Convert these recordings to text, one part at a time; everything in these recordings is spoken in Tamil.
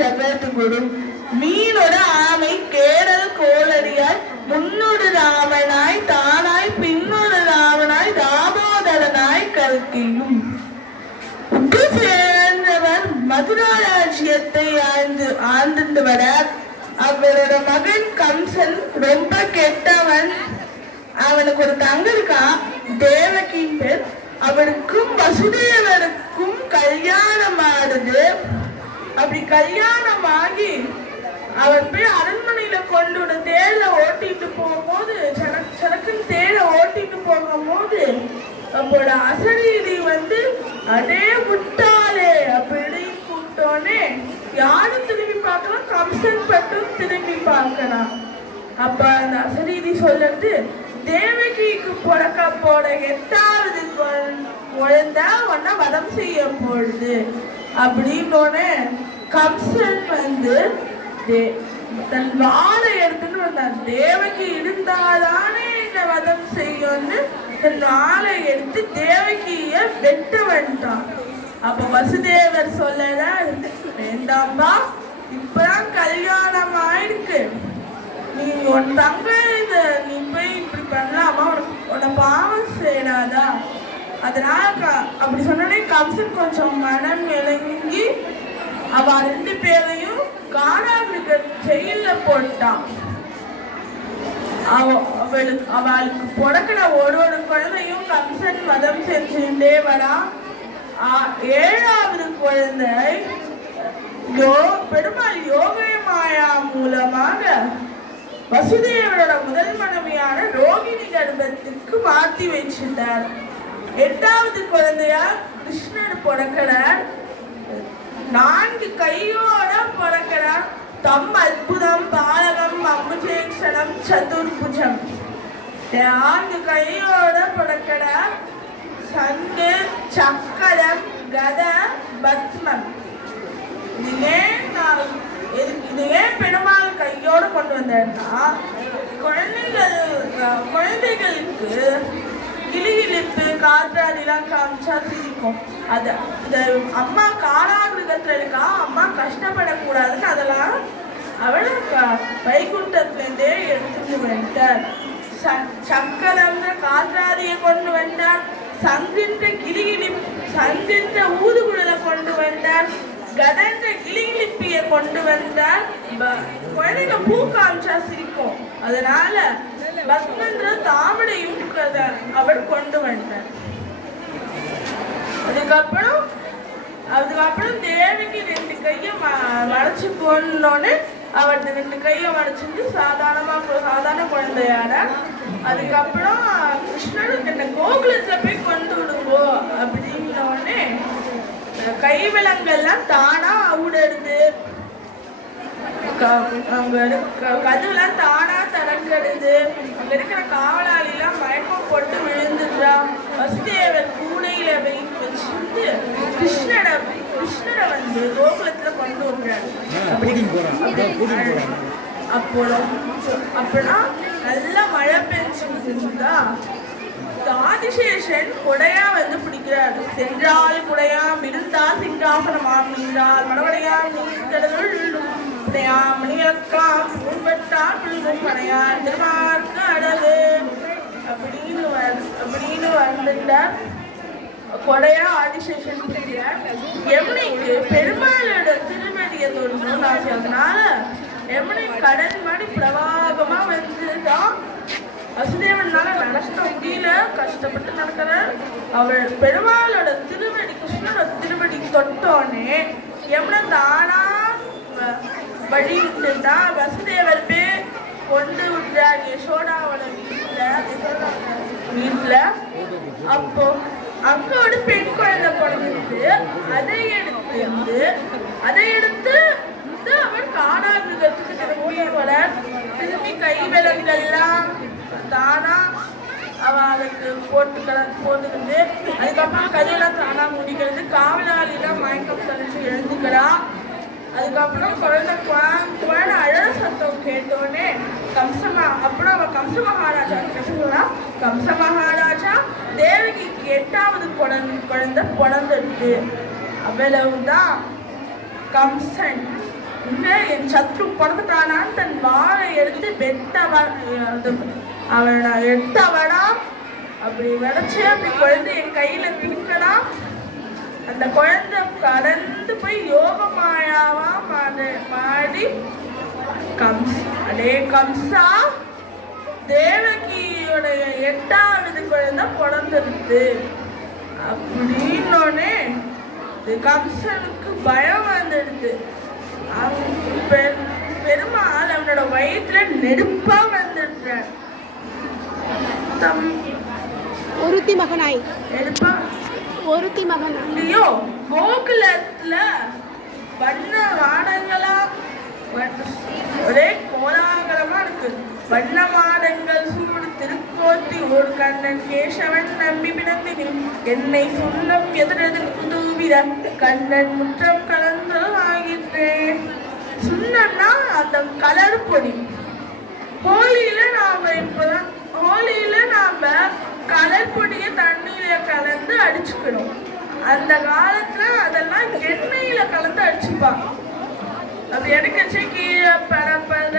ஜகத்குரு மீனொட ஆமை கேடல் கோளடியாய் முன்னொரு ராமனாய் தானாய் பின்னொரு ராமனாய் தாமோதரனாய் கல்கியும் உற்று சேர்ந்தவர் மதுராராஜ்யத்தை ஆண்டு வர அவரோட மகன் கம்சன் ரொம்ப கெட்டவன். அவனுக்கு ஒரு தங்க இருக்கான், தேவகின் பேர். அவருக்கும் வசுதேவருக்கும் கல்யாணம் ஆடுது. அப்படி கல்யாணம் ஆகி அவர் போய் அரண்மனையில கொண்டு தேர ஓட்டிட்டு போகும்போது சடக்குன்னு தேர ஓட்டிட்டு போகும்போது அப்போட அசரீதி அதே முட்டாளே அப்படின்னு கூப்பிட்டோன்னே யாரும் திரும்பி பார்க்கலாம், கம்சன் பட்டும் திரும்பி பார்க்கலாம். அப்ப அந்த அசரீதி சொல்றது, தேவகிக்கு பிறக்க போட 8வது குழந்தை ஒன்ன வதம் செய்ய போடுது அப்படின்னோடனே கம்சன் தன் வாழை எடுத்துட்டு வந்தான். தேவகி இருந்தாதானே இந்த வதம் செய்யும்னு தன் வாழை எடுத்து தேவகிய வெட்ட வந்துட்டான். அப்ப வசுதேவர் சொல்லல, வேண்டாம்பா, இப்பதான் கல்யாணம் ஆயிருக்கு, நீ உன் தங்க நீ போய் இப்படி பண்ணலாமா, உன்னை பாவம் செய்யறாதா? அதனால அப்படி சொன்னோடனே கம்சன் கொஞ்சம் மனம் இறங்கி அவ 2 பேரையும் காராகிருக ஜெயில போட்டான். அவளுக்கு பிறக்கிற ஒரு குழந்தையும் கம்சன் வதம் செஞ்சுட்டே வரா. 7வது குழந்தை பெருமாள் யோகமாயா மூலமாக வசுதேவரோட முதல் மனைவியான ரோகிணி கர்ப்பத்துக்கு மாத்தி வச்சிருந்தார். 8வது குழந்தையா கிருஷ்ணன் பிறக்கிறார். 4 கையோட பிறக்கிறார். தம் அற்புதம் பாலகம் அம்புஜேக்ஷணம் சதுர்புஜம். 4 கையோட பிறக்கிறார். சங்கு சக்கரம் கத பத்மம். இது ஏன் பெருமாள் கையோடு கொண்டு வந்தேன்னா, குழந்தைகளுக்கு கிளிகிழிப்பு காற்றாடிலாம் காமிச்சா சிரிக்கும். அது இந்த அம்மா காராகிருகத்துல இருக்கா, அம்மா கஷ்டப்படக்கூடாதுன்னு அதெல்லாம் அவளை வைகுண்டத்துலேருந்தே எடுத்துட்டு வந்துட்டார். சக்கரம்ன்ற காற்றாடியை கொண்டு வந்தார். சங்கின்ற சங்கின்ற ஊதுகுழலை கொண்டு வந்தார். கதன்ற கிளிகிழிப்பிய கொண்டு வந்தார். குழந்தைங்க பூ காமிச்சா சிரிக்கும், அதனால பத்மன்ற தாமரையும் அவர் கொண்டு வந்தார். அதுக்கப்புறம் தேவிக்கு 2 கையை மறைச்சு கொண்டோன்னு அவர் 2 கையை மறைச்சிட்டு சாதாரண குழந்தையார. அதுக்கப்புறம் கிருஷ்ணனுக்கு இந்த கோகுலத்துல போய் கொண்டு விடுங்கோ அப்படின்னோடனே கைவிலங்கெல்லாம் தானா அவுடுறது, கதவுலாம் தானா திறக்கிறது. அங்க இருக்கிற காவலாளிலாம் மயக்கம் போட்டு விழுந்துடுறா. வசுதேவர் கூடையில வச்சுட்டு கிருஷ்ணரை கோகுலத்துல கொண்டு விடுறாரு. அப்பெல்லாம் நல்லா மழை பெஞ்சுருந்தா ஆதிசேஷன் கொடையா பிடிக்கிறாரு. சென்றால் குடையாம் இருந்தால் சிங்காசனமாம் நீண்டால் மனவடையாம் நீர்கடலுள் புடையாம் மணியக்காம் உண்பட்டால் புல்கும் படையார் திருமார்க்கு அடவு அப்படின்னு வந்துட்டார். கொடையா ஆதிசேஷன் பிடிக்கிறார். யமுனைக்கு பெருமாளோட திருமணியை தோன்றணும் ஆசை. அதனால யமுனை கடல் மாதிரி பிரவாகமா வந்துதான். வசுதேவனால நடக்க முடியல, கஷ்டப்பட்டு நடக்கிற அவள் பெருமாளோட திருவடி கிருஷ்ணனோட திருவடி தொட்டோன்னே யமுனை தானா வழிவிட்டுட்டா. வசுதேவர் போய் கொண்டு விட்டார் யசோடாவோட வீட்டுல. அப்போ அங்க ஒரு பெண் குழந்தை பிறந்துட்டு அதை எடுத்து அவர் காராகிருகத்துக்கு திரும்பி வர. திரும்பி கை விலங்கெல்லாம் தானா அவளுக்கு போட்டுக்கிட்டு அதுக்கப்புறம் கையெல்லாம் தானா முடிக்கிறது. காவலாளிலாம் மயக்கம் தெளிச்சு எழுந்துக்கிறா. அதுக்கப்புறம் குழந்தை அழ சத்தம் கேட்டோடனே அப்புறம் அவ கம்ச மகாராஜா கேட்டுனா, கம்ச மகாராஜா தேவகிக்கு 8வது குழந்தை பிறந்துட்டு. அவ்வளவுதான் கம்சன் இங்க என் சத்ரு பிறந்துட்டானான்னு தன் வாழை எடுத்து அவனை எட்டவனா அப்படி விளைச்சு அப்படி குழந்தை என் கையில திக்கனா அந்த குழந்தை கடந்து போய் யோக மாயாவா மாடி கம்சா தேவகியோடைய 8வது குழந்தை பிறந்துருது அப்படின்னோடனே கம்சனுக்கு பயம் வந்துடுது. பெருமாள் அவனோட வயிற்றுல நெருப்பா வந்துடுற ஒருத்தி மகனாய் நெருப்பா ஒருத்தி மகன் ஐயோ கோகுலத்துல வண்ண வாடங்களா ஒரே கோலாகலமா இருக்கு. வண்ண மாடங்கள் சூடு திருக்கோட்டி ஒரு கண்ணன் கேசவன் நம்பி பிறந்து என்னை சொன்னம் எதிரெதிர் புதுவிட கண்ணன் முற்றம் கலந்து ஆகிட்டேன். சுண்ணம்னா அந்த கலர் பொடி. ஹோலியில நாம கலர் பொடியை தண்ணியில கலந்து அடிச்சுக்கணும். அந்த காலத்துல அதெல்லாம் எண்ணெயில கலந்து அடிச்சுப்பாங்க. அப்படி எடுக்கச்சு கீழே பரப்பத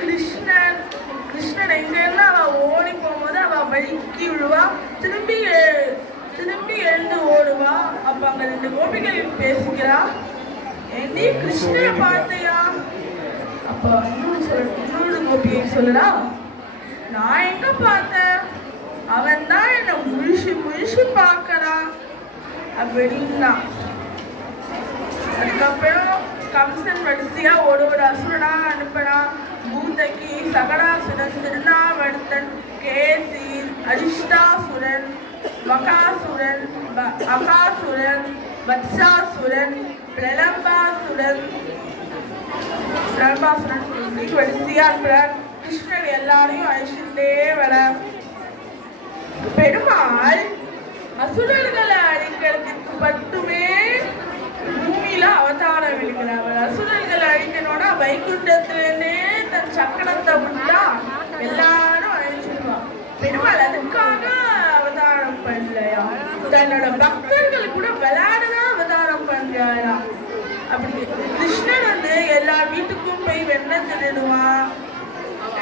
கிருஷ்ணன் எங்கன்னா அவ ஓடி போகும்போது அவ வழுக்கி விழுவா, திரும்பி எழுந்து ஓடுவா. அப்ப அங்க 2 கோபிகள் பேசிக்கிறா, ஏண்டி கிருஷ்ணனை பார்த்தையா? அப்ப இன்னொரு கோபியை சொல்லலா, நான் எங்க பார்த்தேன், அவன் தான் என்ன முழிச்சு பார்க்கறான் அப்படின்னா. அதுக்கப்புறம் கம்சன் வரிசையா ஒரு அசுரனா அனுப்பினா. பூதகி, சகடாசுரன், திருநாவடுத்தன், கேசி, அரிஷ்டாசுரன், மகாசுரன், அகாசுரன், வத்சாசுரன், பிரலம்பாசுரன் வரிசையா இருக்கிறார். கிருஷ்ணன் எல்லாரையும் அழிச்சுட்டே வர பெருமாள் அசுரர்களை அழிக்கிறதுக்கு மட்டுமே பூமியில அவதாரம் எடுக்கிறார். அசுரர்களை அழிக்கணும்னா வைகுண்டத்திலே தன் சக்கரத்தை விட்டா எல்லாரும் அழிச்சிருவான். பெருமாள் அதுக்காக அவதாரம் பண்ணலையா, தன்னோட பக்தர்கள் கூட விளையாடதான் அவதாரம் பண்றாரா. அப்படி கிருஷ்ணன் எல்லா வீட்டுக்கும் போய் வெண்ணெய் திருடுவான்,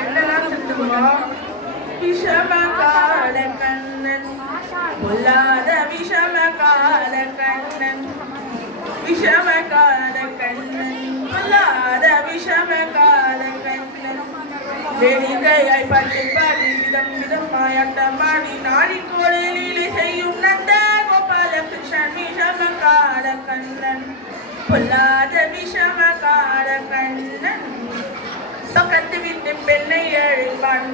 என்னெல்லாம் திருடுவான். விஷமகால கண்ணன் பொல்லாத விஷமகால கண்ணன், விஷமகால கண்ணன் பொல்லாத விஷமகால கண்ணன். வேடிக்கையாய் பாட்டு பாடி விதம் விதமாய் அட்டமாடி நாடி கோழிலீலை செய்யும் நந்த கோபால கிருஷ்ணன் விஷமகால கண்ணன் பொல்லாத விஷமகால கண்ணன். பக்கத்து வீட்டு பெண்ணை அழைப்பான்,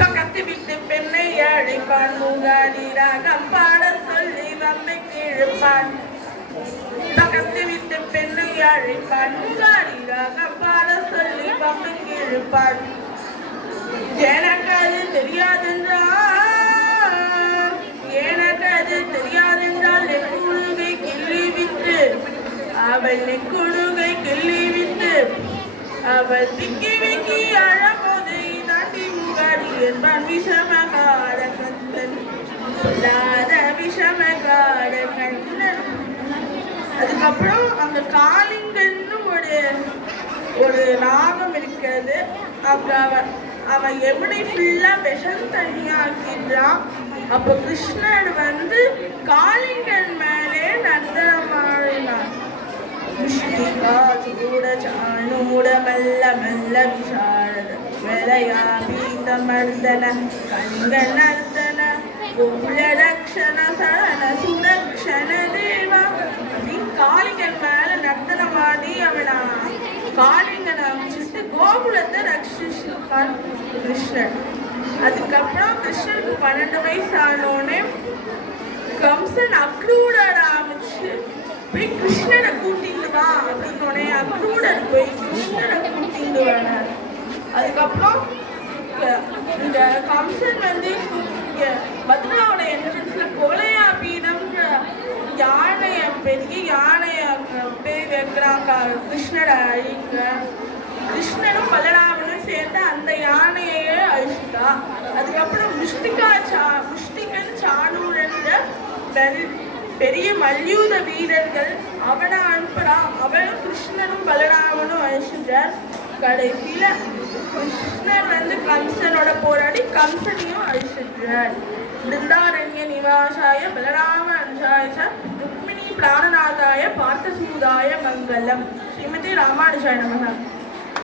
பக்கத்து வீட்டு பெண்ணை அழைப்பான், முகாடி ராகம் பாட சொல்லி வம்மைக்கு இழுப்பான். பக்கத்து வீட்டு பெண்ணை அழைப்பான், முகாடி ராகம் பாட சொல்லி வம்மைக்கு இழுப்பான். எனக்கு அது தெரியாதென்றால் நெக்குழுகை கிள்ளி விட்டு அவள் நெக்குழுகை கிள்ளி விட்டு அவள் விக்கி விக்கி அழபோது தாண்டி முகாடி என்பான். விஷமகார கண்ணன் பொல்லாத விஷமகார கண்ணன். அதுக்கப்புறம் அந்த காளிங்கன்னு ஒரு நாகம் இருக்கிறது. அவன் எப்படி ஃபுல்லா விஷம் தனியாக்கின்றான். அப்ப கிருஷ்ணன் காளிங்கன் மேலே நர்த்தனமாடினான். மூட மெல்ல மெல்ல விஷாரத வெலையா பீதமர்தன கங்க நர்தன கோகுல ரக்ஷண சரண சுரக்ஷண தேவா. காளிங்கன் மேல நர்த்தனமாடி அவனா காளிங்கனை அமைச்சிட்டு கோகுலத்தை ரட்சிச்சிருக்கான் கிருஷ்ணன். அதுக்கப்புறம் கிருஷ்ணனுக்கு 12 வயசு ஆனோடனே கம்சன் அக்ரூடரை அமைச்சு போய் கிருஷ்ணனை கூட்டிட்டு வா அப்படின்னோடனே அக்ரூடர் போய் கிருஷ்ணனை கூட்டிட்டு வரார். அதுக்கப்புறம் இந்த கம்சன் மதுராவோட என்ட்ரன்ஸ்ல கொலையா பீடம்ன்ற பெரிய யானைய போய் வைக்கிறாங்க கிருஷ்ணரை அழிக்க. கிருஷ்ணனும் பலராமனும் சேர்ந்து அந்த யானையே அழிச்சுட்டா. அதுக்கப்புறம் முஷ்டிகன் சாணூரன்ற பெரிய மல்யுத வீரர்கள் அவனை அனுப்புறான். அவனும் கிருஷ்ணனும் பலராமனும் அழிச்சிட்டார். கடைசியில கிருஷ்ணர் வந்து கம்சனோட போராடி கம்சனையும் அழிச்சிட்டார். பிருந்தாரண்ய நிவாசாய பலராம அனுசாய ருக்மிணி பிராணநாதாய பார்த்தசூதாய மங்களம். ஸ்ரீமதி ராமானுஜாய நமः.